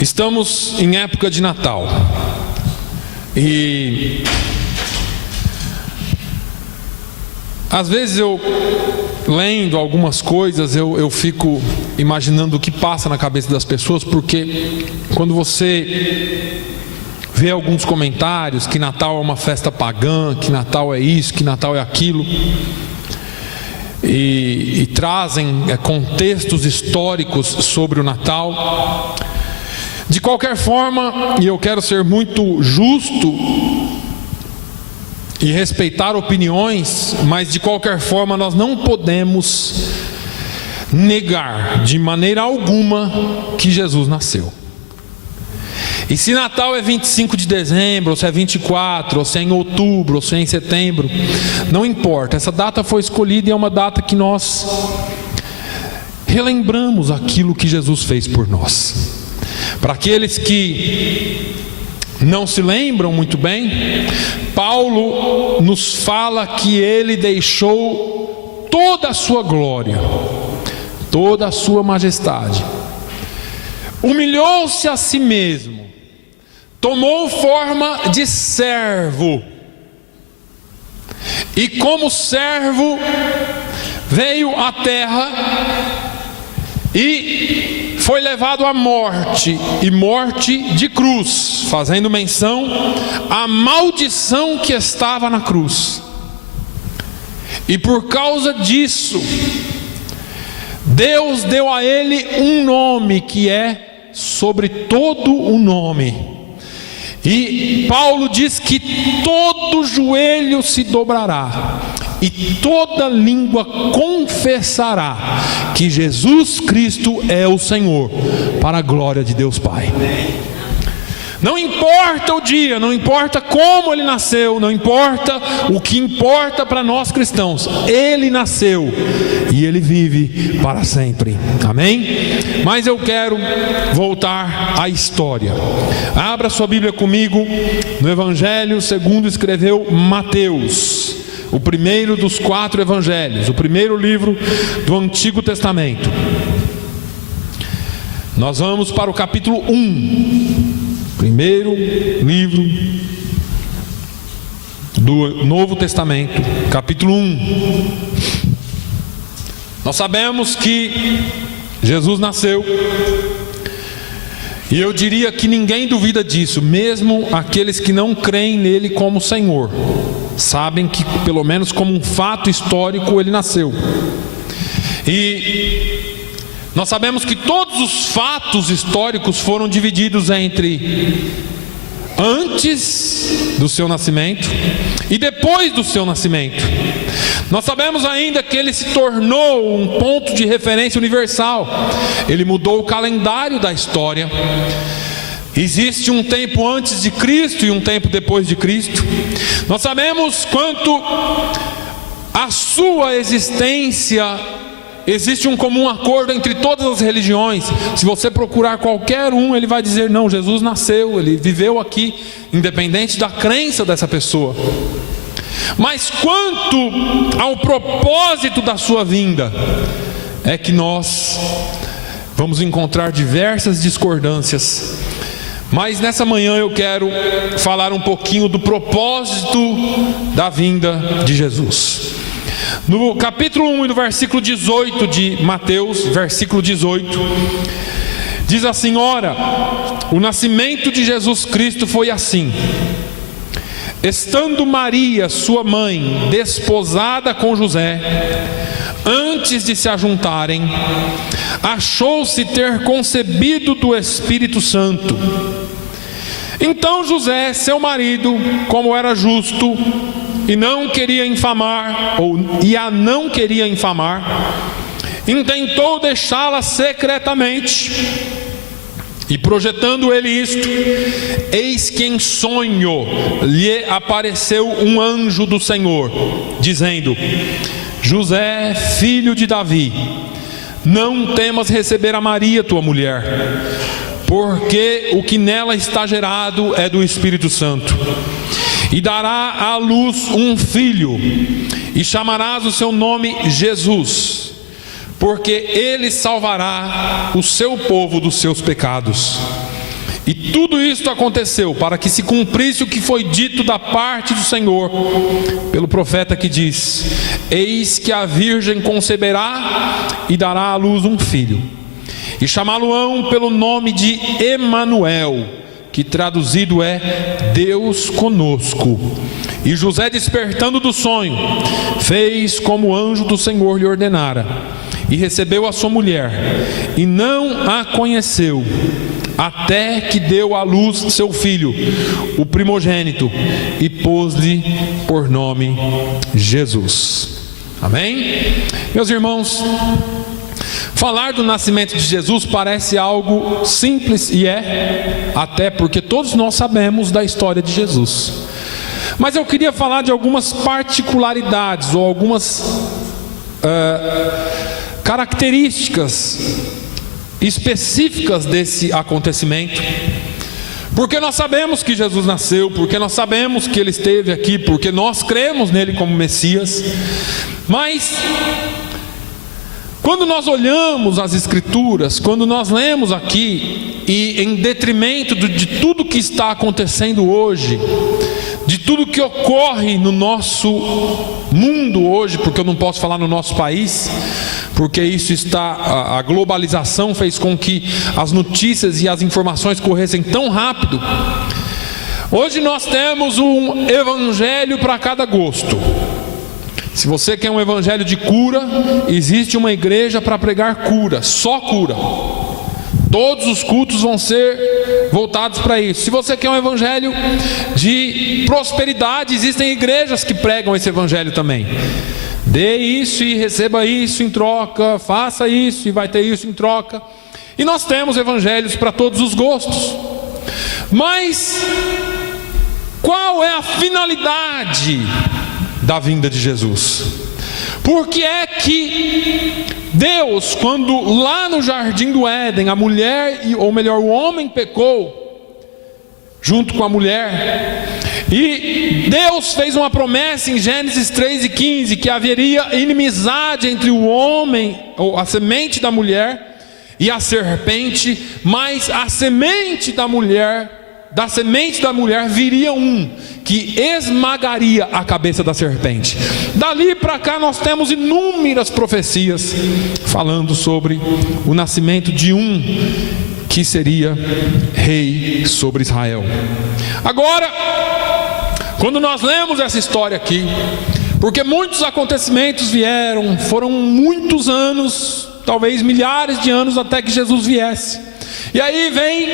Estamos em época de Natal e às vezes eu, lendo algumas coisas, eu fico imaginando o que passa na cabeça das pessoas, porque quando você vê alguns comentários que Natal é uma festa pagã, que Natal é isso, que Natal é aquilo, e trazem contextos históricos sobre o Natal. De qualquer forma, e eu quero ser muito justo e respeitar opiniões, mas de qualquer forma nós não podemos negar de maneira alguma que Jesus nasceu. E se Natal é 25 de dezembro, ou se é 24, ou se é em outubro, ou se é em setembro, não importa, essa data foi escolhida e é uma data que nós relembramos aquilo que Jesus fez por nós. Para aqueles que não se lembram muito bem, Paulo nos fala que ele deixou toda a sua glória, toda a sua majestade, humilhou-se a si mesmo, tomou forma de servo, e como servo veio à terra e foi levado à morte, e morte de cruz, fazendo menção à maldição que estava na cruz. E por causa disso, Deus deu a ele um nome que é sobre todo o nome. E Paulo diz que todo joelho se dobrará e toda língua confessará que Jesus Cristo é o Senhor, para a glória de Deus Pai. Não importa o dia, não importa como ele nasceu, não importa, o que importa para nós cristãos, ele nasceu e ele vive para sempre. Amém? Mas eu quero voltar à história. Abra sua Bíblia comigo no Evangelho segundo escreveu Mateus, o primeiro dos 4 evangelhos, o primeiro livro do Antigo Testamento. Nós vamos para o capítulo 1, primeiro livro do Novo Testamento, capítulo 1. Nós sabemos que Jesus nasceu, e eu diria que ninguém duvida disso, mesmo aqueles que não creem nele como Senhor, sabem que pelo menos como um fato histórico ele nasceu. E nós sabemos que todos os fatos históricos foram divididos entre antes do seu nascimento e depois do seu nascimento. Nós sabemos ainda que ele se tornou um ponto de referência universal. Ele mudou o calendário da história. Existe um tempo antes de Cristo e um tempo depois de Cristo. Nós sabemos quanto a sua existência, existe um comum acordo entre todas as religiões. Se você procurar qualquer um, ele vai dizer: não, Jesus nasceu, ele viveu aqui, independente da crença dessa pessoa. Mas quanto ao propósito da sua vinda, é que nós vamos encontrar diversas discordâncias. Mas nessa manhã eu quero falar um pouquinho do propósito da vinda de Jesus. No capítulo 1 e no versículo 18 de Mateus, versículo 18, diz assim: ora, o nascimento de Jesus Cristo foi assim: estando Maria, sua mãe, desposada com José, antes de se ajuntarem, achou-se ter concebido do Espírito Santo. Então José, seu marido, como era justo e não queria infamar, a não queria infamar, intentou deixá-la secretamente. E projetando ele isto, eis que em sonho lhe apareceu um anjo do Senhor, dizendo: José, filho de Davi, não temas receber a Maria, tua mulher, porque o que nela está gerado é do Espírito Santo. E dará à luz um filho, e chamarás o seu nome Jesus, porque ele salvará o seu povo dos seus pecados. E tudo isto aconteceu para que se cumprisse o que foi dito da parte do Senhor pelo profeta, que diz: eis que a virgem conceberá e dará à luz um filho, e chamá-lo-ão pelo nome de Emanuel, que traduzido é Deus conosco. E José, despertando do sonho, fez como o anjo do Senhor lhe ordenara, e recebeu a sua mulher, e não a conheceu, até que deu à luz seu filho, o primogênito, e pôs-lhe por nome Jesus. Amém? Meus irmãos, falar do nascimento de Jesus parece algo simples, e é, até porque todos nós sabemos da história de Jesus. Mas eu queria falar de algumas particularidades, ou algumas características específicas desse acontecimento, porque nós sabemos que Jesus nasceu, porque nós sabemos que Ele esteve aqui, porque nós cremos nele como Messias. Mas quando nós olhamos as Escrituras, quando nós lemos aqui, e em detrimento de tudo que está acontecendo hoje, de tudo que ocorre no nosso mundo hoje, porque eu não posso falar no nosso país, porque isso a globalização fez com que as notícias e as informações corressem tão rápido. Hoje nós temos um evangelho para cada gosto. Se você quer um evangelho de cura, existe uma igreja para pregar cura, só cura. Todos os cultos vão ser voltados para isso. Se você quer um evangelho de prosperidade, existem igrejas que pregam esse evangelho também. Dê isso e receba isso em troca, faça isso e vai ter isso em troca. E nós temos evangelhos para todos os gostos. Mas qual é a finalidade da vinda de Jesus? Por que é que Deus, quando lá no jardim do Éden a mulher, ou melhor, o homem pecou junto com a mulher, e Deus fez uma promessa em Gênesis 3:15 que haveria inimizade entre o homem, ou a semente da mulher, e a serpente, mas a semente da mulher viria um que esmagaria a cabeça da serpente. Dali para cá nós temos inúmeras profecias falando sobre o nascimento de um que seria rei sobre Israel. Agora, quando nós lemos essa história aqui, porque muitos acontecimentos foram muitos anos, talvez milhares de anos até que Jesus viesse. E aí vem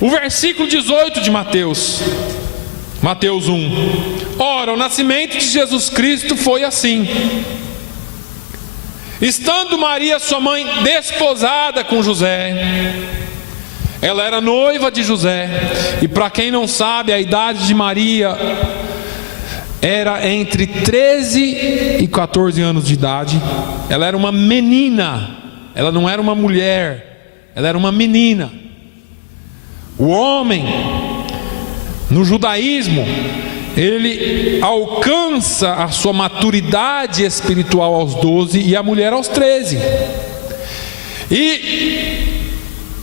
o versículo 18 de Mateus 1. Ora, o nascimento de Jesus Cristo foi assim: estando Maria, sua mãe, desposada com José, ela era noiva de José, e para quem não sabe, a idade de Maria era entre 13 e 14 anos de idade. Ela era uma menina, ela não era uma mulher, ela era uma menina. O homem, no judaísmo, ele alcança a sua maturidade espiritual aos 12 e a mulher aos 13. E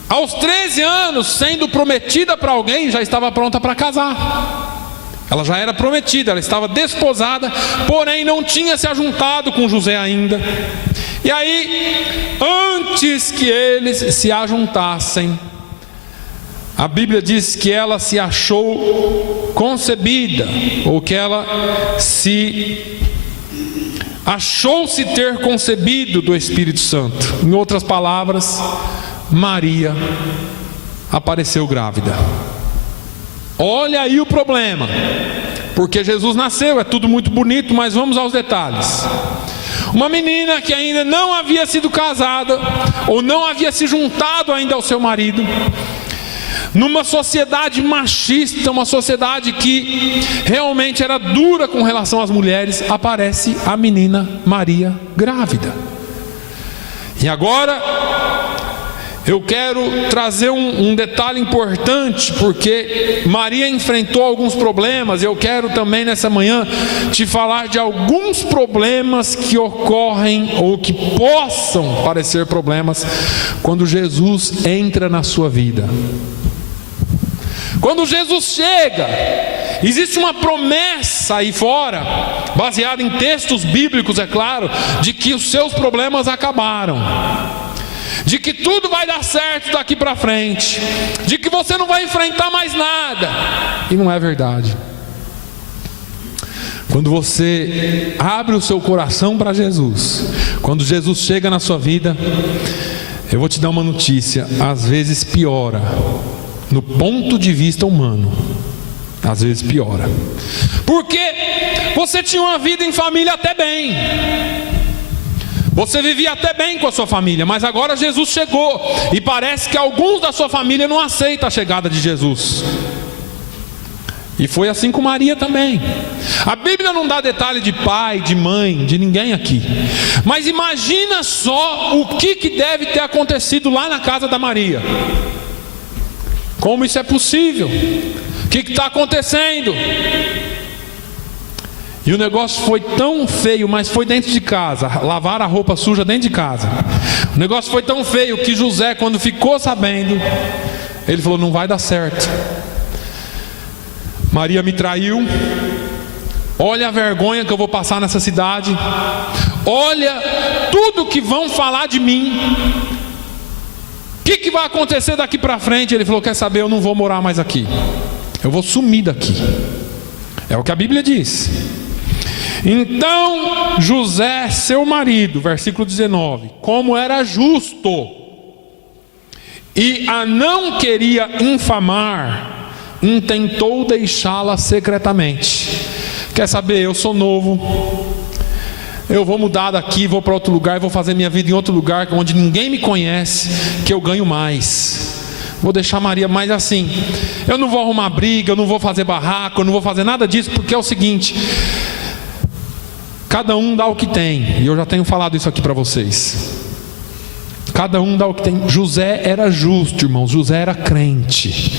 aos 13 anos, sendo prometida para alguém, já estava pronta para casar. Ela já era prometida, ela estava desposada, porém não tinha se ajuntado com José ainda. E aí, antes que eles se ajuntassem, a Bíblia diz que ela se achou concebida, ou que ela achou-se ter concebido do Espírito Santo. Em outras palavras, Maria apareceu grávida. Olha aí o problema, porque Jesus nasceu, é tudo muito bonito, mas vamos aos detalhes. Uma menina que ainda não havia sido casada, ou não havia se juntado ainda ao seu marido, numa sociedade machista, uma sociedade que realmente era dura com relação às mulheres, aparece a menina Maria grávida. E agora eu quero trazer um detalhe importante, porque Maria enfrentou alguns problemas. Eu quero também nessa manhã te falar de alguns problemas que ocorrem, ou que possam parecer problemas, quando Jesus entra na sua vida. Quando Jesus chega, existe uma promessa aí fora, baseada em textos bíblicos, é claro, de que os seus problemas acabaram, de que tudo vai dar certo daqui para frente, de que você não vai enfrentar mais nada. E não é verdade. Quando você abre o seu coração para Jesus, quando Jesus chega na sua vida, eu vou te dar uma notícia: às vezes piora, no ponto de vista humano, às vezes piora, porque você tinha uma vida em família até bem, você vivia até bem com a sua família, mas agora Jesus chegou, e parece que alguns da sua família não aceitam a chegada de Jesus. E foi assim com Maria também. A Bíblia não dá detalhe de pai, de mãe, de ninguém aqui, mas imagina só o que deve ter acontecido lá na casa da Maria. Como isso é possível? O que está acontecendo? E o negócio foi tão feio, mas foi dentro de casa. Lavaram a roupa suja dentro de casa. O negócio foi tão feio que José, quando ficou sabendo, ele falou: não vai dar certo. Maria me traiu. Olha a vergonha que eu vou passar nessa cidade. Olha tudo que vão falar de mim. O que vai acontecer daqui para frente? Ele falou: quer saber, eu não vou morar mais aqui, eu vou sumir daqui. É o que a Bíblia diz. Então José, seu marido, versículo 19, como era justo e a não queria infamar, intentou deixá-la secretamente. Quer saber, eu sou novo, eu vou mudar daqui, vou para outro lugar, vou fazer minha vida em outro lugar, onde ninguém me conhece, que eu ganho mais. Vou deixar Maria, mas assim, eu não vou arrumar briga, eu não vou fazer barraco, eu não vou fazer nada disso, porque é o seguinte: cada um dá o que tem, e eu já tenho falado isso aqui para vocês. Cada um dá o que tem. José era justo, irmãos, José era crente.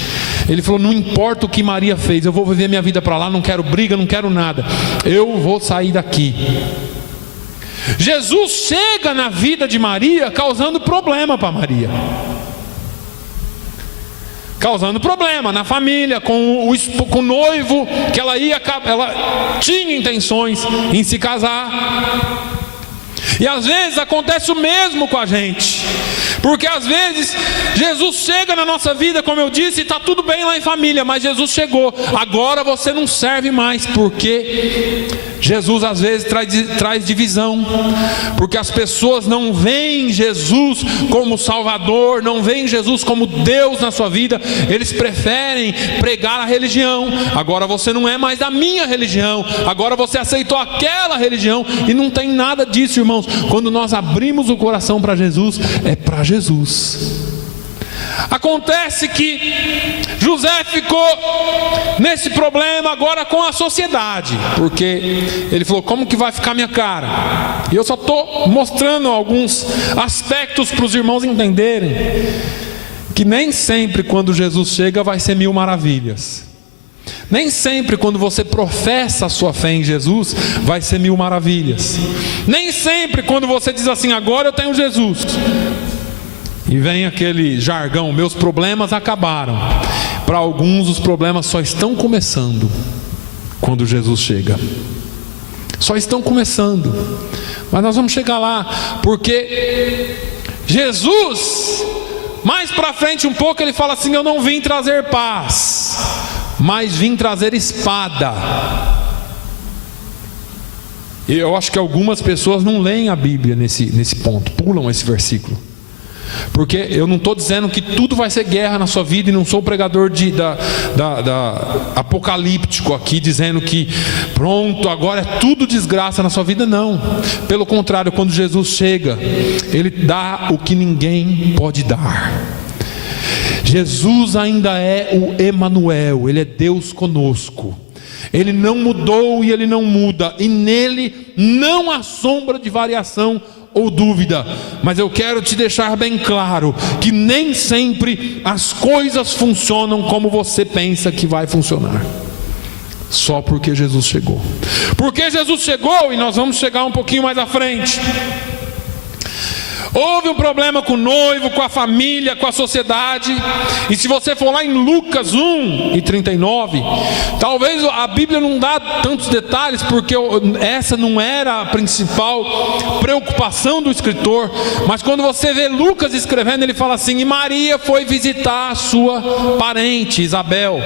Ele falou: não importa o que Maria fez, eu vou viver minha vida para lá, não quero briga, não quero nada, eu vou sair daqui. Jesus chega na vida de Maria causando problema para Maria, causando problema na família, com o noivo, que ela tinha intenções em se casar. E às vezes acontece o mesmo com a gente, porque às vezes Jesus chega na nossa vida, como eu disse, e está tudo bem lá em família, mas Jesus chegou, agora você não serve mais, porque Jesus às vezes traz divisão, porque as pessoas não veem Jesus como Salvador, não veem Jesus como Deus na sua vida, eles preferem pregar a religião. Agora você não é mais da minha religião, agora você aceitou aquela religião, e não tem nada disso, irmãos. Quando nós abrimos o coração para Jesus, é para Jesus. Acontece que José ficou nesse problema agora com a sociedade, porque ele falou: como que vai ficar minha cara? E eu só estou mostrando alguns aspectos para os irmãos entenderem que nem sempre quando Jesus chega vai ser mil maravilhas. Nem sempre quando você professa a sua fé em Jesus vai ser mil maravilhas. Nem sempre quando você diz assim: agora eu tenho Jesus, e vem aquele jargão: meus problemas acabaram. Para alguns os problemas só estão começando quando Jesus chega. Só estão começando. Mas nós vamos chegar lá, porque Jesus, mais para frente um pouco, ele fala assim: eu não vim trazer paz, mas vim trazer espada. E eu acho que algumas pessoas não leem a Bíblia nesse ponto, pulam esse versículo. Porque eu não estou dizendo que tudo vai ser guerra na sua vida, e não sou pregador apocalíptico aqui, dizendo que pronto, agora é tudo desgraça na sua vida, não. Pelo contrário, quando Jesus chega, Ele dá o que ninguém pode dar. Jesus ainda é o Emanuel, Ele é Deus conosco. Ele não mudou e Ele não muda, e nele não há sombra de variação ou dúvida. Mas eu quero te deixar bem claro que nem sempre as coisas funcionam como você pensa que vai funcionar, só porque Jesus chegou. Porque Jesus chegou, e nós vamos chegar um pouquinho mais à frente, Houve um problema com o noivo, com a família, com a sociedade. E se você for lá em Lucas 1:39, talvez a Bíblia não dá tantos detalhes, porque essa não era a principal preocupação do escritor. Mas quando você vê Lucas escrevendo, ele fala assim: e Maria foi visitar a sua parente Isabel.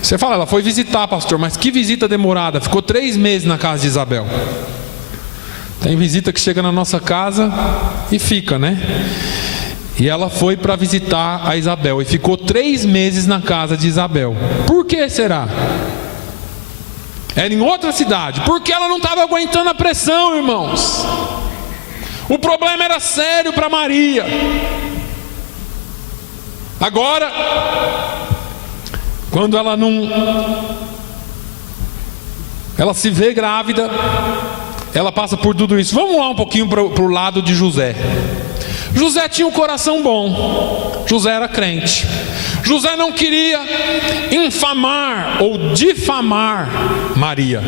Você fala, ela foi visitar, pastor, mas que visita demorada. Ficou 3 meses na casa de Isabel. Tem visita que chega na nossa casa e fica, né? E ela foi para visitar a Isabel e ficou 3 meses na casa de Isabel. Por que será? Era em outra cidade. Porque ela não estava aguentando a pressão, irmãos. O problema era sério para Maria. Agora, quando ela se vê grávida, ela passa por tudo isso. Vamos lá um pouquinho para o lado de José. José tinha um coração bom. José era crente. José não queria infamar ou difamar Maria.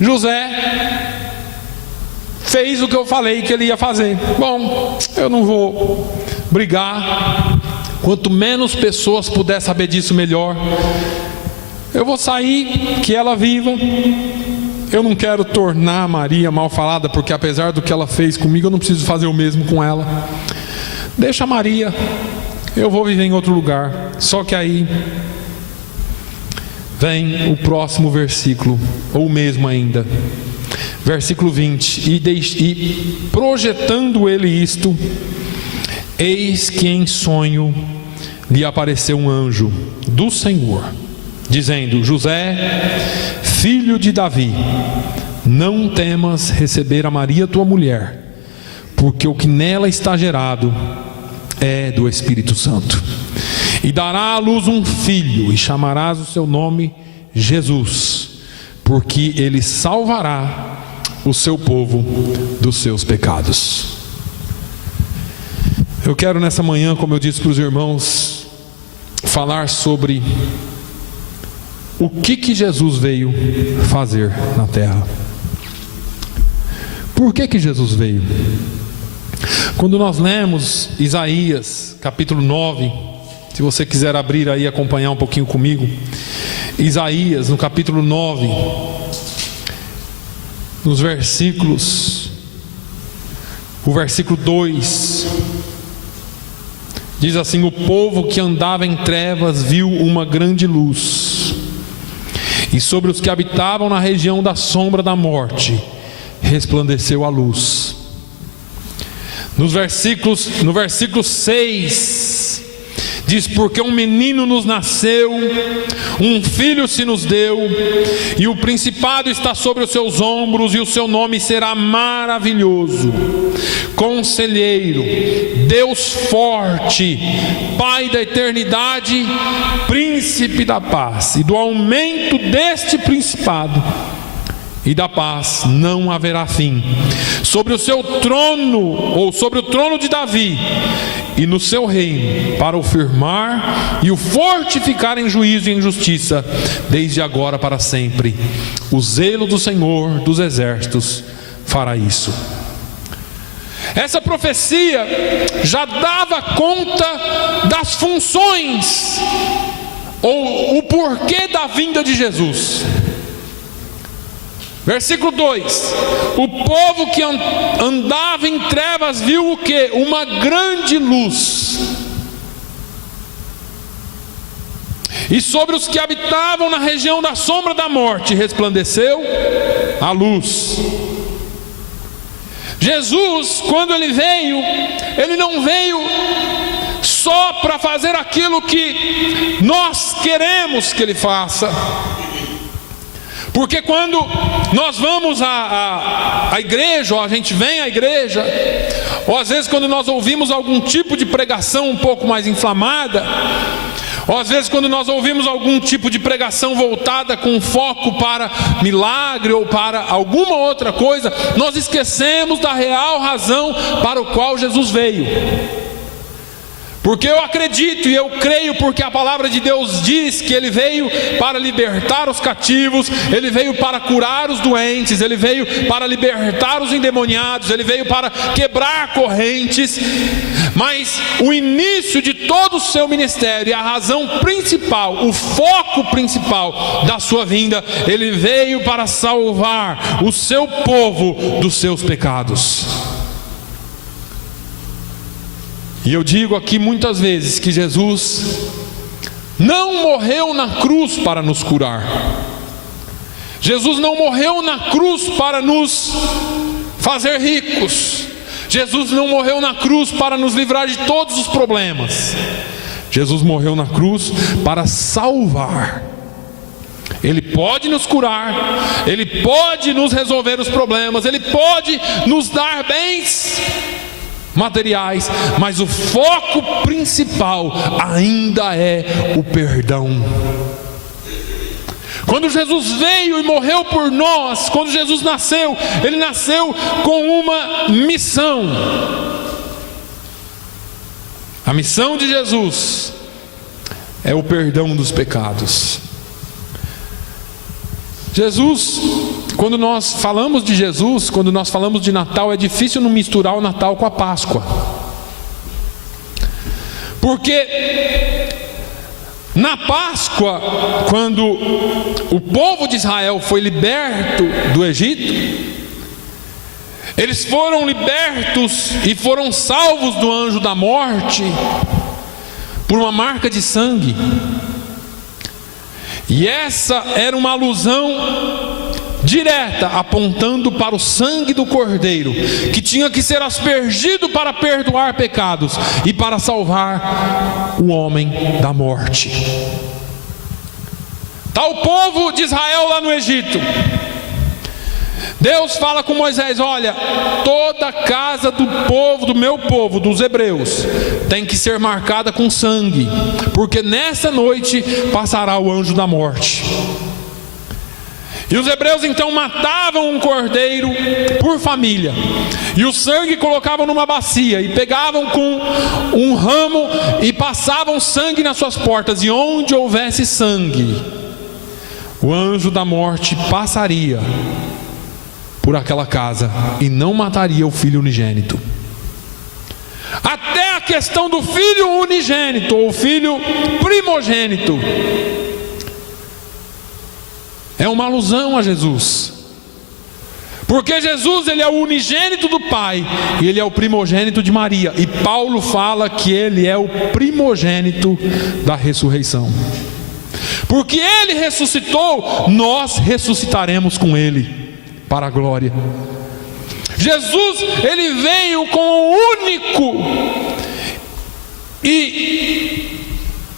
José fez o que eu falei que ele ia fazer. Bom, eu não vou brigar. Quanto menos pessoas puder saber disso, melhor. Eu vou sair, que ela viva. Eu não quero tornar Maria mal falada, porque apesar do que ela fez comigo, eu não preciso fazer o mesmo com ela. Deixa Maria, eu vou viver em outro lugar. Só que aí vem o próximo versículo, ou mesmo ainda, versículo 20: e projetando ele isto, eis que em sonho lhe apareceu um anjo do Senhor, dizendo: José, filho de Davi, não temas receber a Maria tua mulher, porque o que nela está gerado é do Espírito Santo. E dará à luz um filho, e chamarás o seu nome Jesus, porque ele salvará o seu povo dos seus pecados. Eu quero nessa manhã, como eu disse para os irmãos, falar sobre o que Jesus veio fazer na terra. Por que Jesus veio? Quando nós lemos Isaías capítulo 9, se você quiser abrir aí e acompanhar um pouquinho comigo, Isaías no capítulo 9, nos versículos, o versículo 2, diz assim: o povo que andava em trevas viu uma grande luz, e sobre os que habitavam na região da sombra da morte resplandeceu a luz. No versículo 6 diz: porque um menino nos nasceu, um filho se nos deu, e o principado está sobre os seus ombros, e o seu nome será maravilhoso, Conselheiro, Deus forte, Pai da eternidade, Príncipe da paz. E do aumento deste principado e da paz não haverá fim, sobre o seu trono, ou sobre o trono de Davi, e no seu reino, para o firmar e o fortificar em juízo e em justiça, desde agora para sempre. O zelo do Senhor dos exércitos fará isso. Essa profecia já dava conta das funções, ou o porquê da vinda de Jesus. Versículo 2: o povo que andava em trevas viu o que? Uma grande luz. E sobre os que habitavam na região da sombra da morte resplandeceu a luz. Jesus, quando ele não veio só para fazer aquilo que nós queremos que ele faça. Porque quando nós vamos à igreja, ou a gente vem à igreja, ou às vezes quando nós ouvimos algum tipo de pregação um pouco mais inflamada, ou às vezes quando nós ouvimos algum tipo de pregação voltada com foco para milagre ou para alguma outra coisa, nós esquecemos da real razão para o qual Jesus veio. Porque eu acredito e eu creio, porque a palavra de Deus diz que Ele veio para libertar os cativos, Ele veio para curar os doentes, Ele veio para libertar os endemoniados, Ele veio para quebrar correntes. Mas o início de todo o seu ministério e a razão principal, o foco principal da sua vinda, Ele veio para salvar o seu povo dos seus pecados. E eu digo aqui muitas vezes que Jesus não morreu na cruz para nos curar. Jesus não morreu na cruz para nos fazer ricos. Jesus não morreu na cruz para nos livrar de todos os problemas. Jesus morreu na cruz para salvar. Ele pode nos curar, Ele pode nos resolver os problemas, Ele pode nos dar bens materiais, mas o foco principal ainda é o perdão. Quando Jesus veio e morreu por nós, quando Jesus nasceu, Ele nasceu com uma missão. A missão de Jesus é o perdão dos pecados. Jesus, quando nós falamos de Jesus, quando nós falamos de Natal, é difícil não misturar o Natal com a Páscoa. Porque na Páscoa, quando o povo de Israel foi liberto do Egito, eles foram libertos e foram salvos do anjo da morte por uma marca de sangue. E essa era uma alusão direta, apontando para o sangue do Cordeiro, que tinha que ser aspergido para perdoar pecados e para salvar o homem da morte. Está o povo de Israel lá no Egito. Deus fala com Moisés: olha, toda a casa do povo, do meu povo, dos hebreus, tem que ser marcada com sangue, porque nessa noite passará o anjo da morte. E os hebreus então matavam um cordeiro por família, e o sangue colocavam numa bacia, e pegavam com um ramo e passavam sangue nas suas portas, e onde houvesse sangue, o anjo da morte passaria por aquela casa e não mataria o filho unigênito. Até a questão do filho unigênito, ou filho primogênito, é uma alusão a Jesus. Porque Jesus, Ele é o unigênito do Pai, e Ele é o primogênito de Maria. E Paulo fala que Ele é o primogênito da ressurreição. Porque Ele ressuscitou, nós ressuscitaremos com Ele para a glória. Jesus, Ele veio com o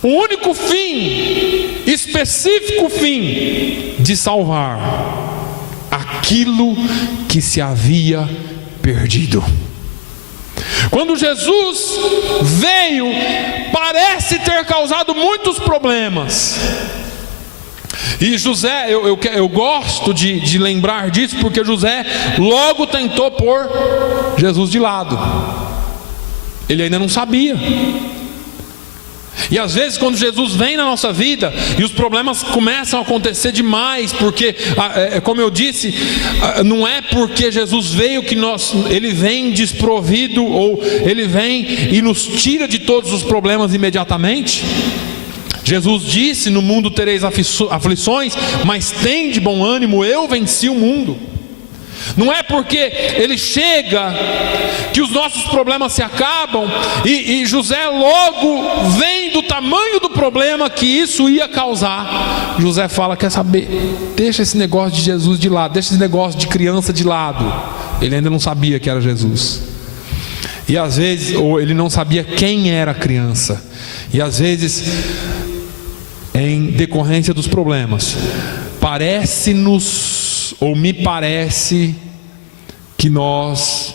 único fim, específico fim, de salvar aquilo que se havia perdido. Quando Jesus veio, parece ter causado muitos problemas. E José, eu gosto de lembrar disso, porque José logo tentou pôr Jesus de lado. Ele ainda não sabia. E às vezes quando Jesus vem na nossa vida e os problemas começam a acontecer demais, porque, como eu disse, não é porque Jesus veio que Ele vem desprovido, ou Ele vem e nos tira de todos os problemas imediatamente. Jesus disse: no mundo tereis aflições, mas tende bom ânimo, eu venci o mundo. Não é porque Ele chega que os nossos problemas se acabam, e José logo vem do tamanho do problema que isso ia causar. José fala: quer saber, deixa esse negócio de Jesus de lado, deixa esse negócio de criança de lado. Ele ainda não sabia que era Jesus. E às vezes, ou ele não sabia quem era a criança. E às vezes, em decorrência dos problemas, parece-nos, ou me parece, que nós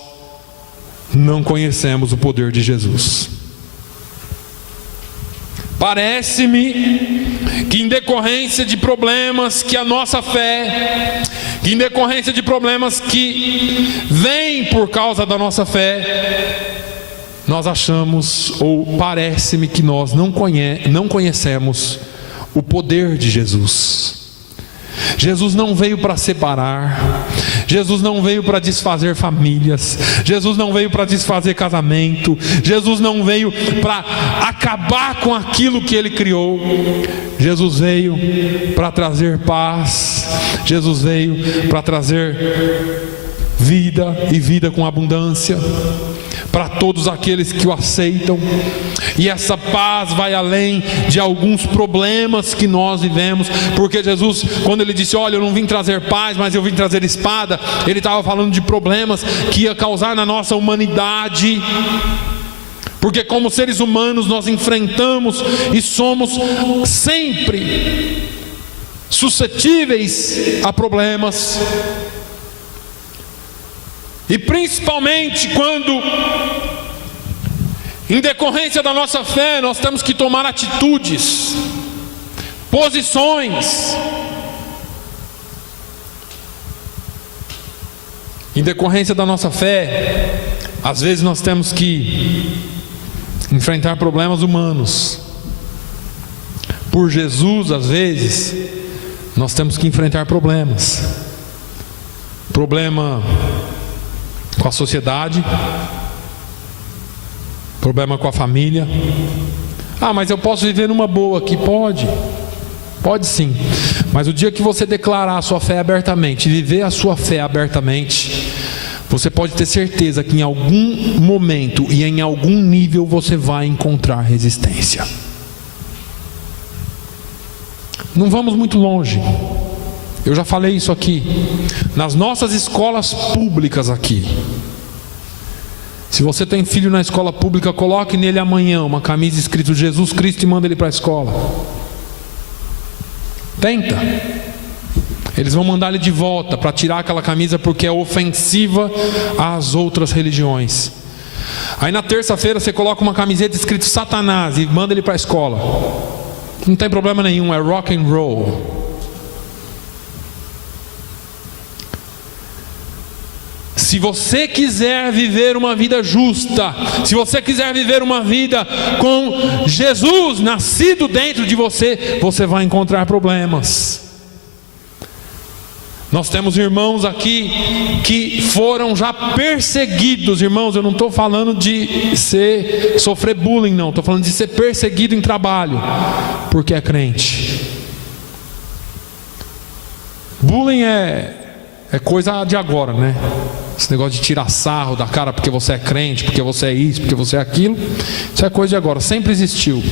não conhecemos o poder de Jesus. Parece-me que em decorrência de problemas que a nossa fé, que em decorrência de problemas que vêm por causa da nossa fé, nós achamos, ou parece-me que nós não conhecemos o poder de Jesus. Jesus não veio para separar, Jesus não veio para desfazer famílias, Jesus não veio para desfazer casamento, Jesus não veio para acabar com aquilo que Ele criou. Jesus veio para trazer paz, Jesus veio para trazer vida e vida com abundância para todos aqueles que o aceitam. E essa paz vai além de alguns problemas que nós vivemos, porque Jesus, quando Ele disse: olha, eu não vim trazer paz, mas eu vim trazer espada, Ele estava falando de problemas que ia causar na nossa humanidade, porque como seres humanos nós enfrentamos e somos sempre suscetíveis a problemas. E principalmente quando, em decorrência da nossa fé, nós temos que tomar atitudes, posições. Em decorrência da nossa fé, às vezes nós temos que enfrentar problemas humanos. Por Jesus, às vezes, nós temos que enfrentar problemas. Problema com a sociedade, problema com a família. Ah, mas eu posso viver numa boa aqui? Pode sim, mas o dia que você declarar a sua fé abertamente, viver a sua fé abertamente, você pode ter certeza que em algum momento e em algum nível você vai encontrar resistência. Não vamos muito longe. Eu já falei isso aqui. Nas nossas escolas públicas aqui, se você tem filho na escola pública, coloque nele amanhã uma camisa escrito Jesus Cristo e manda ele para a escola. Tenta. Eles vão mandar ele de volta para tirar aquela camisa porque é ofensiva às outras religiões. Aí na terça-feira você coloca uma camiseta escrito Satanás e manda ele para a escola. Não tem problema nenhum, é rock and roll. Se você quiser viver uma vida justa, se você quiser viver uma vida com Jesus nascido dentro de você, você vai encontrar problemas. Nós temos irmãos aqui que foram já perseguidos. Irmãos, eu não estou falando de sofrer bullying, não. Estou falando de ser perseguido em trabalho, porque é crente. Bullying é coisa de agora, né? Esse negócio de tirar sarro da cara porque você é crente, porque você é isso, porque você é aquilo, isso é coisa de agora, sempre existiu.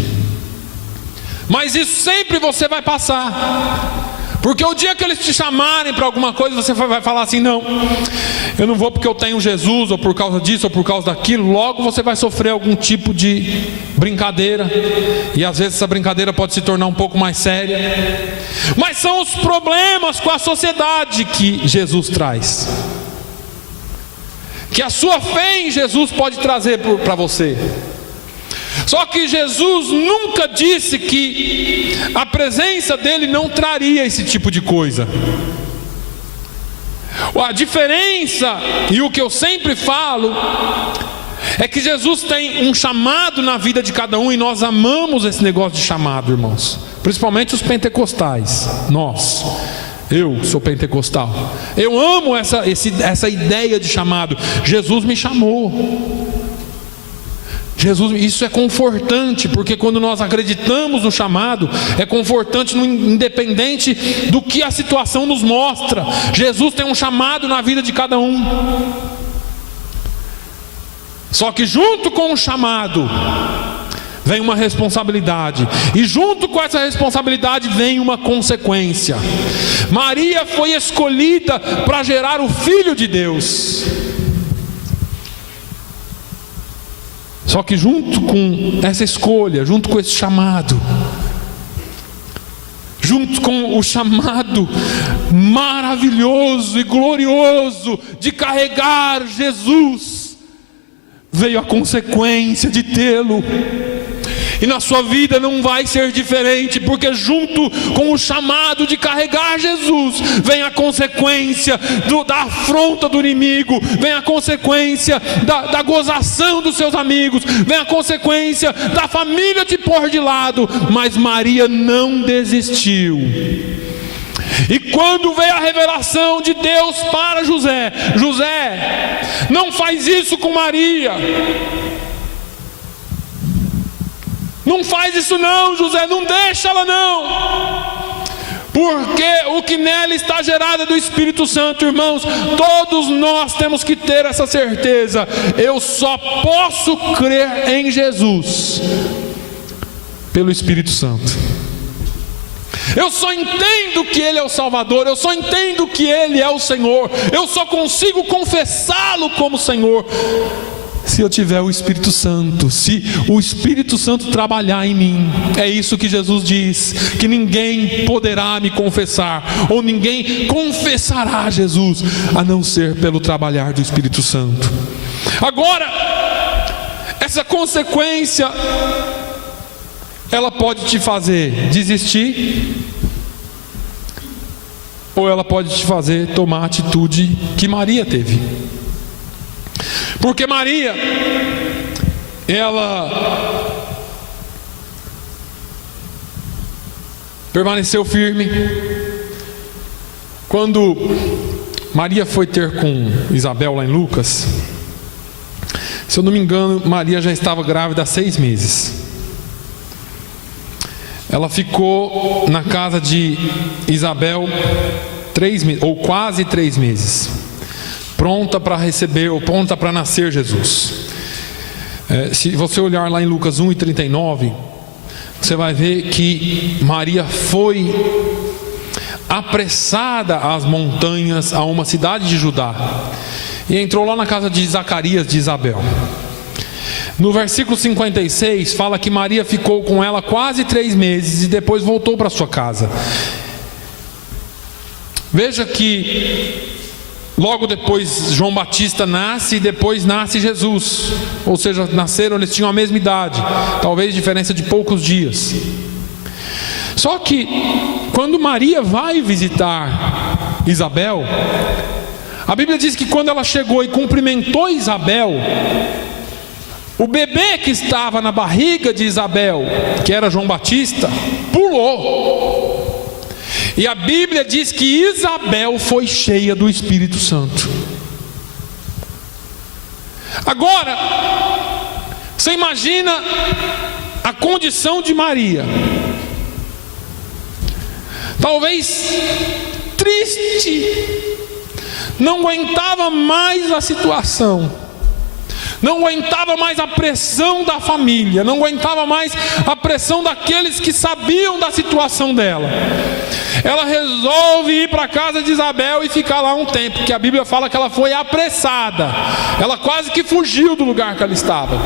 Mas isso sempre você vai passar, porque o dia que eles te chamarem para alguma coisa, você vai falar assim: não, eu não vou porque eu tenho Jesus, ou por causa disso, ou por causa daquilo. Logo você vai sofrer algum tipo de brincadeira, e às vezes essa brincadeira pode se tornar um pouco mais séria. Mas são os problemas com a sociedade que Jesus traz, que a sua fé em Jesus pode trazer para você. Só que Jesus nunca disse que a presença dele não traria esse tipo de coisa. A diferença, e o que eu sempre falo, é que Jesus tem um chamado na vida de cada um, e nós amamos esse negócio de chamado, irmãos. Principalmente os pentecostais. Eu sou pentecostal. Eu amo essa ideia de chamado. Jesus me chamou. Isso é confortante, porque quando nós acreditamos no chamado, é confortante independente do que a situação nos mostra. Jesus tem um chamado na vida de cada um. Só que junto com o chamado vem uma responsabilidade, e junto com essa responsabilidade vem uma consequência. Maria foi escolhida para gerar o Filho de Deus. Só que junto com essa escolha, junto com esse chamado, junto com o chamado maravilhoso e glorioso de carregar Jesus, veio a consequência de tê-lo. E na sua vida não vai ser diferente, porque junto com o chamado de carregar Jesus, vem a consequência da afronta do inimigo, vem a consequência da gozação dos seus amigos, vem a consequência da família te pôr de lado. Mas Maria não desistiu. E quando veio a revelação de Deus para José: José, não faz isso com Maria, não faz isso não, José, não deixa ela não, porque o que nela está gerado é do Espírito Santo. Irmãos, todos nós temos que ter essa certeza. Eu só posso crer em Jesus pelo Espírito Santo. Eu só entendo que Ele é o Salvador, eu só entendo que Ele é o Senhor, eu só consigo confessá-lo como Senhor se eu tiver o Espírito Santo, se o Espírito Santo trabalhar em mim. É isso que Jesus diz, que ninguém poderá me confessar, ou ninguém confessará Jesus, a não ser pelo trabalhar do Espírito Santo. Agora, essa consequência, ela pode te fazer desistir, ou ela pode te fazer tomar a atitude que Maria teve. Porque Maria, ela permaneceu firme. Quando Maria foi ter com Isabel lá em Lucas, se eu não me engano, Maria já estava grávida há 6 meses. Ela ficou na casa de Isabel 3 meses, ou quase 3 meses, pronta para receber, ou pronta para nascer Jesus. Se você olhar lá em Lucas 1:39, você vai ver que Maria foi apressada às montanhas, a uma cidade de Judá, e entrou lá na casa de Zacarias de Isabel. No versículo 56 fala que Maria ficou com ela quase 3 meses e depois voltou para sua casa. Veja que logo depois João Batista nasce e depois nasce Jesus. Ou seja, nasceram, eles tinham a mesma idade, talvez diferença de poucos dias. Só que quando Maria vai visitar Isabel, a Bíblia diz que quando ela chegou e cumprimentou Isabel, o bebê que estava na barriga de Isabel, que era João Batista, pulou. E a Bíblia diz que Isabel foi cheia do Espírito Santo. Agora, você imagina a condição de Maria. Talvez triste, não aguentava mais a situação, não aguentava mais a pressão da família, não aguentava mais a pressão daqueles que sabiam da situação dela. Ela resolve ir para a casa de Isabel e ficar lá um tempo, porque a Bíblia fala que ela foi apressada, ela quase que fugiu do lugar que ela estava.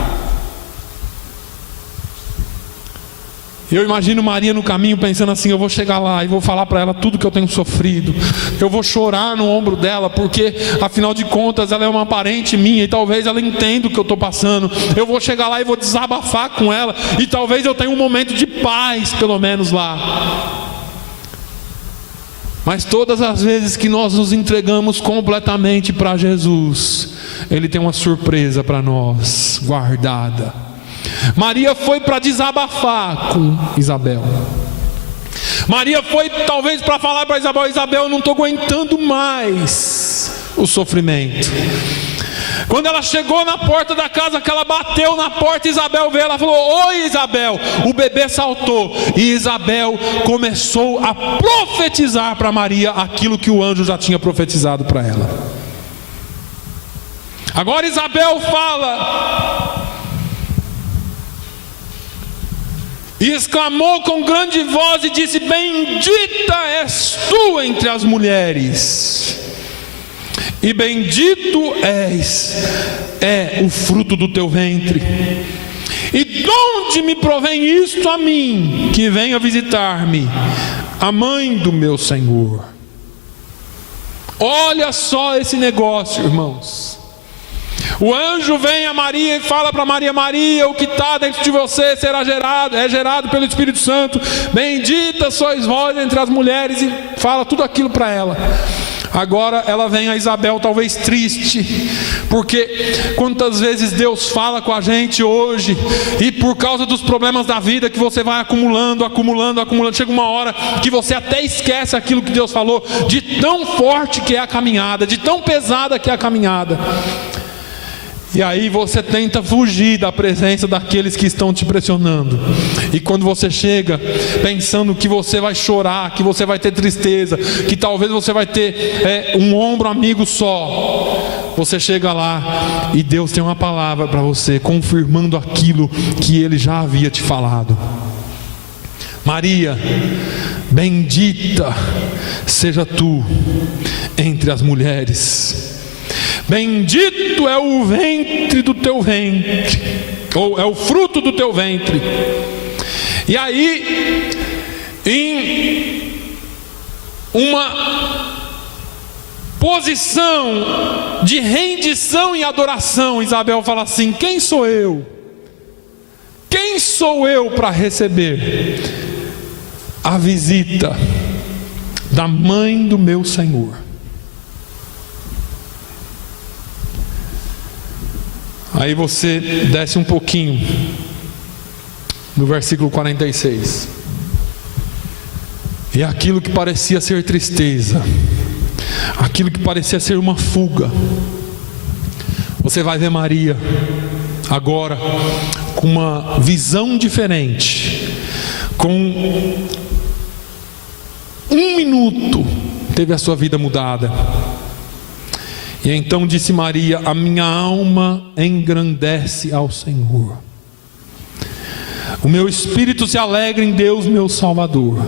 Eu imagino Maria no caminho pensando assim: eu vou chegar lá e vou falar para ela tudo que eu tenho sofrido, eu vou chorar no ombro dela, porque afinal de contas ela é uma parente minha e talvez ela entenda o que eu estou passando. Eu vou chegar lá e vou desabafar com ela, e talvez eu tenha um momento de paz pelo menos lá. Mas todas as vezes que nós nos entregamos completamente para Jesus, Ele tem uma surpresa para nós guardada. Maria foi para desabafar com Isabel. Maria foi talvez para falar para Isabel: Isabel, eu não estou aguentando mais o sofrimento. Quando ela chegou na porta da casa, que ela bateu na porta, Isabel veio, ela falou: oi Isabel. O bebê saltou e Isabel começou a profetizar para Maria aquilo que o anjo já tinha profetizado para ela. Agora Isabel fala e exclamou com grande voz e disse: bendita és tu entre as mulheres, e bendito é o fruto do teu ventre. E de onde me provém isto a mim, que venha visitar-me a mãe do meu Senhor? Olha só esse negócio, irmãos. O anjo vem a Maria e fala para Maria: Maria, o que está dentro de você será gerado pelo Espírito Santo. Bendita sois vós entre as mulheres. E fala tudo aquilo para ela. Agora ela vem a Isabel, talvez triste, porque quantas vezes Deus fala com a gente hoje, e por causa dos problemas da vida que você vai acumulando, chega uma hora que você até esquece aquilo que Deus falou, de tão forte que é a caminhada, de tão pesada que é a caminhada. E aí você tenta fugir da presença daqueles que estão te pressionando. E quando você chega pensando que você vai chorar, que você vai ter tristeza, que talvez você vai ter um ombro amigo só, você chega lá e Deus tem uma palavra para você, confirmando aquilo que Ele já havia te falado. Maria, bendita seja tu entre as mulheres. Bendito é o ventre do teu ventre, ou é o fruto do teu ventre. E aí, em uma posição de rendição e adoração, Isabel fala assim: quem sou eu? Quem sou eu para receber a visita da mãe do meu Senhor? Aí você desce um pouquinho no versículo 46. E aquilo que parecia ser tristeza, aquilo que parecia ser uma fuga, você vai ver Maria agora com uma visão diferente. Com 1 minuto teve a sua vida mudada. E então disse Maria: a minha alma engrandece ao Senhor, o meu espírito se alegra em Deus meu Salvador,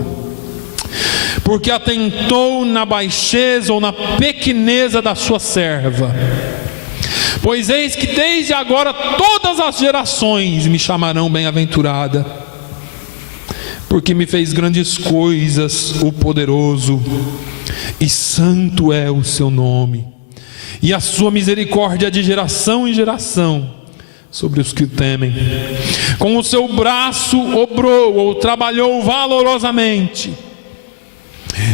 porque atentou na baixeza ou na pequeneza da sua serva. Pois eis que desde agora todas as gerações me chamarão bem-aventurada, porque me fez grandes coisas o poderoso, e santo é o seu nome. E a sua misericórdia de geração em geração sobre os que o temem. Com o seu braço obrou ou trabalhou valorosamente,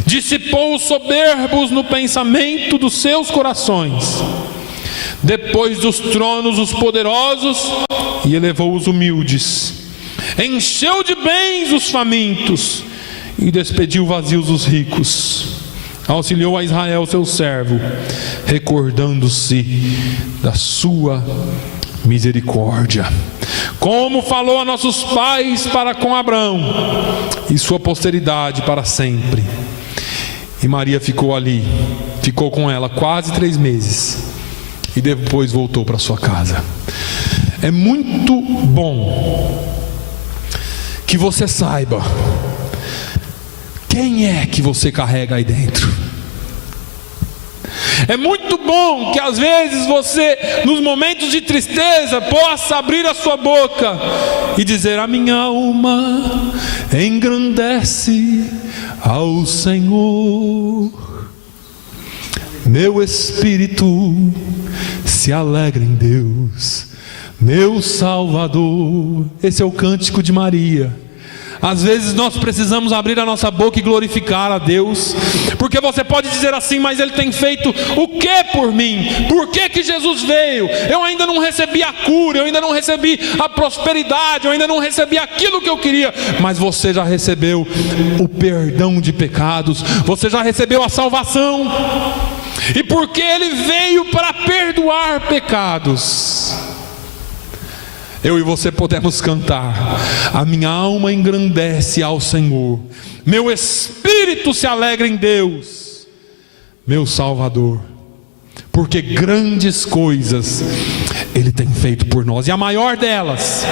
dissipou os soberbos no pensamento dos seus corações, depois dos tronos os poderosos e elevou os humildes, encheu de bens os famintos e despediu vazios os ricos. Auxiliou a Israel seu servo, recordando-se da sua misericórdia, como falou a nossos pais para com Abrão e sua posteridade para sempre. E Maria ficou ali, ficou com ela quase 3 meses, e depois voltou para sua casa. É muito bom que você saiba quem é que você carrega aí dentro. É muito bom que às vezes você, nos momentos de tristeza, possa abrir a sua boca e dizer: a minha alma engrandece ao Senhor, meu espírito se alegra em Deus, meu Salvador. Esse é o cântico de Maria. Às vezes nós precisamos abrir a nossa boca e glorificar a Deus, porque você pode dizer assim: mas Ele tem feito o que por mim? Por que Jesus veio? Eu ainda não recebi a cura, eu ainda não recebi a prosperidade, eu ainda não recebi aquilo que eu queria. Mas você já recebeu o perdão de pecados, você já recebeu a salvação, e porque Ele veio para perdoar pecados, eu e você podemos cantar: a minha alma engrandece ao Senhor, meu espírito se alegra em Deus, meu Salvador, porque grandes coisas Ele tem feito por nós. E a maior delas,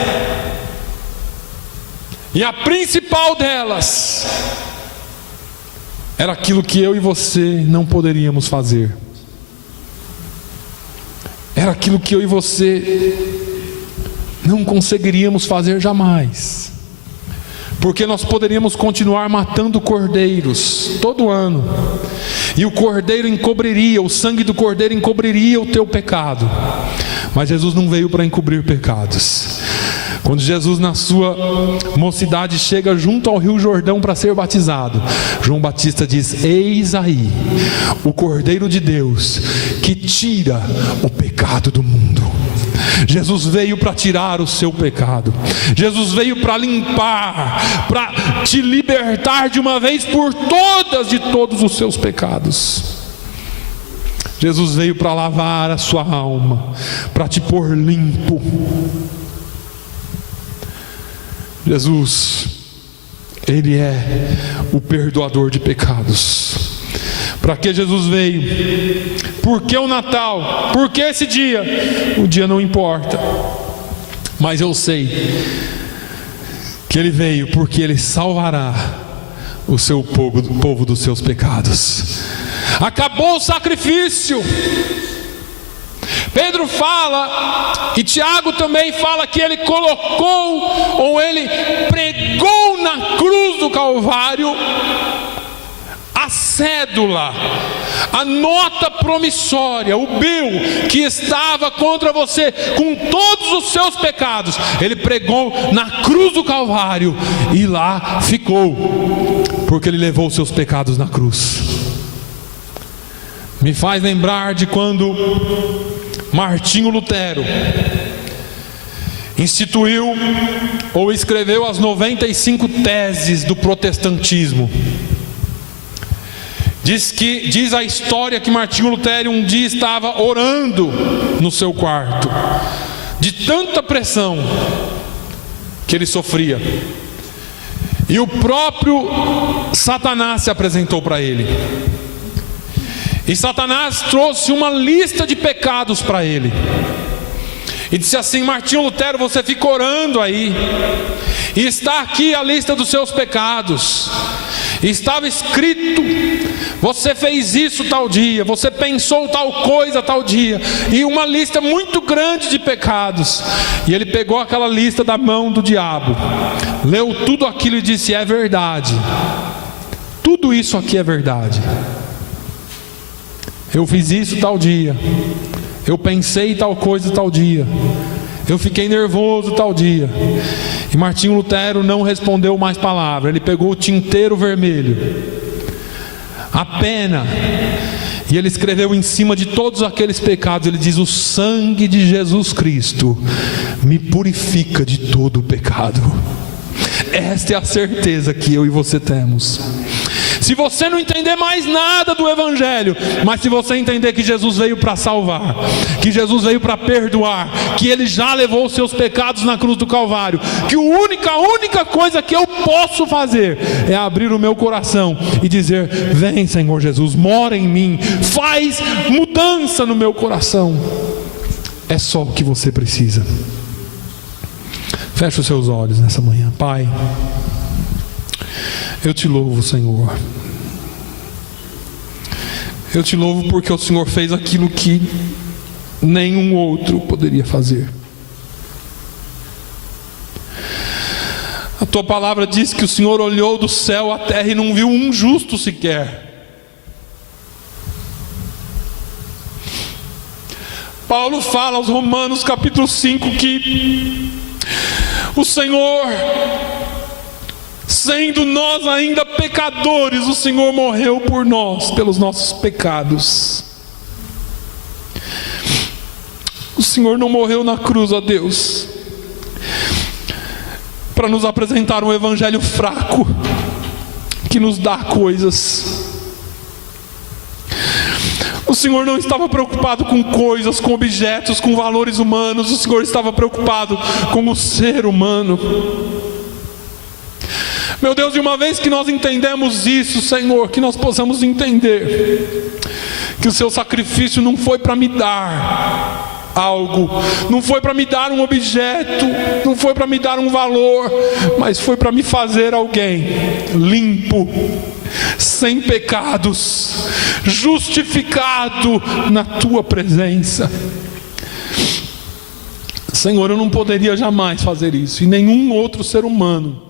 e a principal delas, era aquilo que eu e você não poderíamos fazer. Era aquilo que eu e você não conseguiríamos fazer jamais, porque nós poderíamos continuar matando cordeiros todo ano, e o cordeiro encobriria, o sangue do cordeiro encobriria o teu pecado, Mas Jesus não veio para encobrir pecados. Quando Jesus, na sua mocidade, chega junto ao Rio Jordão para ser batizado, João Batista diz: eis aí o Cordeiro de Deus que tira o pecado do mundo. Jesus veio para tirar o seu pecado. Jesus veio para limpar, para te libertar de uma vez por todas de todos os seus pecados. Jesus veio para lavar a sua alma, para te pôr limpo. Jesus, Ele é o perdoador de pecados. Para que Jesus veio? Por que o Natal? Por que esse dia? O dia não importa, mas eu sei que Ele veio porque Ele salvará o seu povo dos seus pecados. Acabou o sacrifício. Pedro fala, e Tiago também fala, que ele colocou, ou ele pregou na cruz do Calvário a cédula, a nota promissória, o bill que estava contra você com todos os seus pecados. Ele pregou na cruz do Calvário e lá ficou, porque ele levou os seus pecados na cruz. Me faz lembrar de quando Martinho Lutero instituiu ou escreveu as 95 teses do protestantismo. Diz a história que Martinho Lutero um dia estava orando no seu quarto, de tanta pressão que ele sofria, e o próprio Satanás se apresentou para ele. E Satanás trouxe uma lista de pecados para ele e disse assim: Martinho Lutero, você fica orando aí, e está aqui a lista dos seus pecados. Estava escrito: você fez isso tal dia, você pensou tal coisa tal dia, e uma lista muito grande de pecados. E ele pegou aquela lista da mão do diabo, leu tudo aquilo e disse: é verdade, tudo isso aqui é verdade. Eu fiz isso tal dia, eu pensei tal coisa tal dia, eu fiquei nervoso tal dia. E Martinho Lutero não respondeu mais palavra. Ele pegou o tinteiro vermelho, a pena, e ele escreveu em cima de todos aqueles pecados. Ele diz: o sangue de Jesus Cristo me purifica de todo o pecado. Esta é a certeza que eu e você temos. Se você não entender mais nada do Evangelho, mas se você entender que Jesus veio para salvar, que Jesus veio para perdoar, que Ele já levou os seus pecados na cruz do Calvário, que a única coisa que eu posso fazer é abrir o meu coração e dizer: vem, Senhor Jesus, mora em mim, faz mudança no meu coração. É só o que você precisa. Feche os seus olhos nessa manhã. Pai, eu te louvo, Senhor. Eu te louvo porque o Senhor fez aquilo que nenhum outro poderia fazer. A tua palavra diz que o Senhor olhou do céu à terra e não viu um justo sequer. Paulo fala aos Romanos capítulo 5 que o Senhor, sendo nós ainda pecadores, o Senhor morreu por nós, pelos nossos pecados. O Senhor não morreu na cruz, ó Deus, para nos apresentar um evangelho fraco, que nos dá coisas. O Senhor não estava preocupado com coisas, com objetos, com valores humanos. O Senhor estava preocupado com o ser humano. Meu Deus, de uma vez que nós entendemos isso, Senhor, que nós possamos entender que o seu sacrifício não foi para me dar algo, não foi para me dar um objeto, não foi para me dar um valor, mas foi para me fazer alguém limpo, sem pecados, justificado na tua presença. Senhor, eu não poderia jamais fazer isso, e nenhum outro ser humano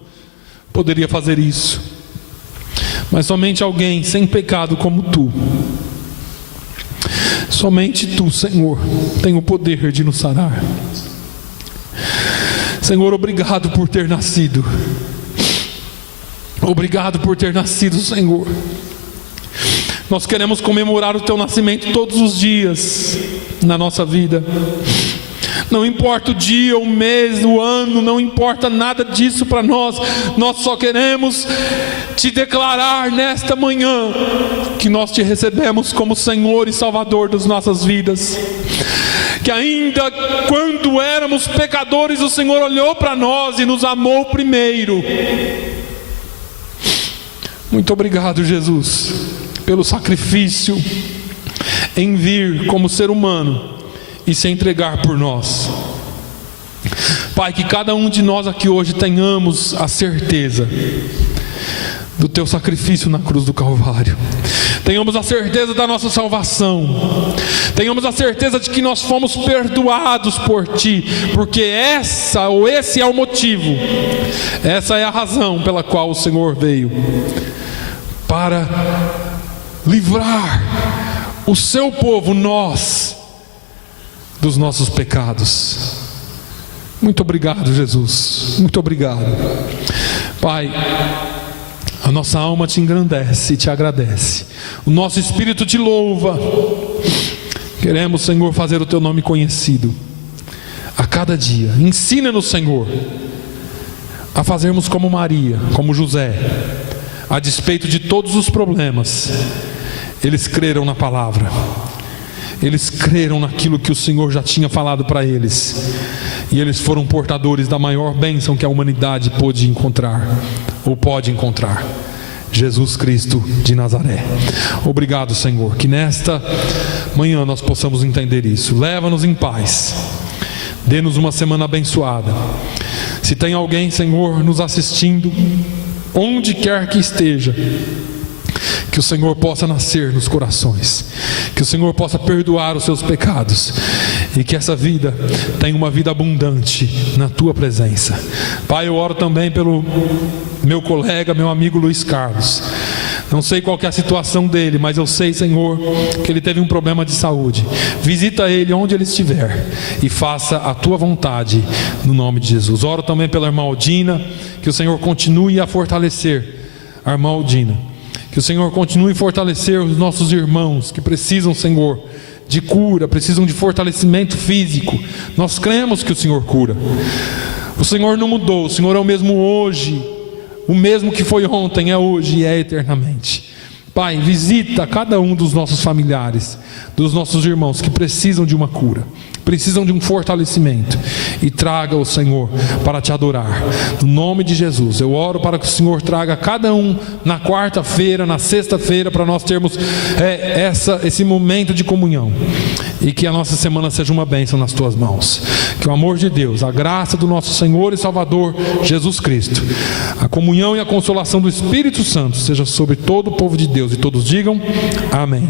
poderia fazer isso, mas somente alguém sem pecado como tu. Somente Tu, Senhor, tem o poder de nos sarar. Senhor, obrigado por ter nascido. Obrigado por ter nascido, Senhor. Nós queremos comemorar o Teu nascimento todos os dias na nossa vida. Não importa o dia, o mês, o ano, não importa nada disso para nós. Nós só queremos Te declarar nesta manhã que nós Te recebemos como Senhor e Salvador das nossas vidas. Que ainda quando éramos pecadores, o Senhor olhou para nós e nos amou primeiro. Muito obrigado, Jesus, pelo sacrifício em vir como ser humano e se entregar por nós. Pai, que cada um de nós aqui hoje tenhamos a certeza do Teu sacrifício na cruz do Calvário. Tenhamos a certeza da nossa salvação. Tenhamos a certeza de que nós fomos perdoados por Ti, porque esse é o motivo, essa é a razão pela qual o Senhor veio, para livrar o Seu povo, nós, dos nossos pecados. Muito obrigado, Jesus. Muito obrigado. Pai, a nossa alma Te engrandece e Te agradece. O nosso espírito Te louva. Queremos, Senhor, fazer o Teu nome conhecido a cada dia. Ensina-nos, Senhor, a fazermos como Maria, como José. A despeito de todos os problemas, eles creram na palavra. Eles creram naquilo que o Senhor já tinha falado para eles. E eles foram portadores da maior bênção que a humanidade pôde encontrar, ou pode encontrar: Jesus Cristo de Nazaré. Obrigado, Senhor, que nesta manhã nós possamos entender isso. Leva-nos em paz. Dê-nos uma semana abençoada. Se tem alguém, Senhor, nos assistindo, onde quer que esteja, que o Senhor possa nascer nos corações, que o Senhor possa perdoar os seus pecados, e que essa vida tenha uma vida abundante na Tua presença. Pai, eu oro também pelo meu colega, meu amigo Luiz Carlos. Não sei qual que é a situação dele, mas eu sei, Senhor, que ele teve um problema de saúde. Visita ele onde ele estiver e faça a Tua vontade, no nome de Jesus. Oro também pela irmã Aldina, que o Senhor continue a fortalecer a irmã Aldina. Que o Senhor continue a fortalecer os nossos irmãos que precisam, Senhor, de cura, precisam de fortalecimento físico. Nós cremos que o Senhor cura. O Senhor não mudou, o Senhor é o mesmo hoje. O mesmo que foi ontem, é hoje e é eternamente. Pai, visita cada um dos nossos familiares, dos nossos irmãos que precisam de uma cura, precisam de um fortalecimento, e traga o Senhor para Te adorar. No nome de Jesus, eu oro para que o Senhor traga cada um na quarta-feira, na sexta-feira, para nós termos esse momento de comunhão, e que a nossa semana seja uma bênção nas Tuas mãos. Que o amor de Deus, a graça do nosso Senhor e Salvador Jesus Cristo, a comunhão e a consolação do Espírito Santo seja sobre todo o povo de Deus, e todos digam amém.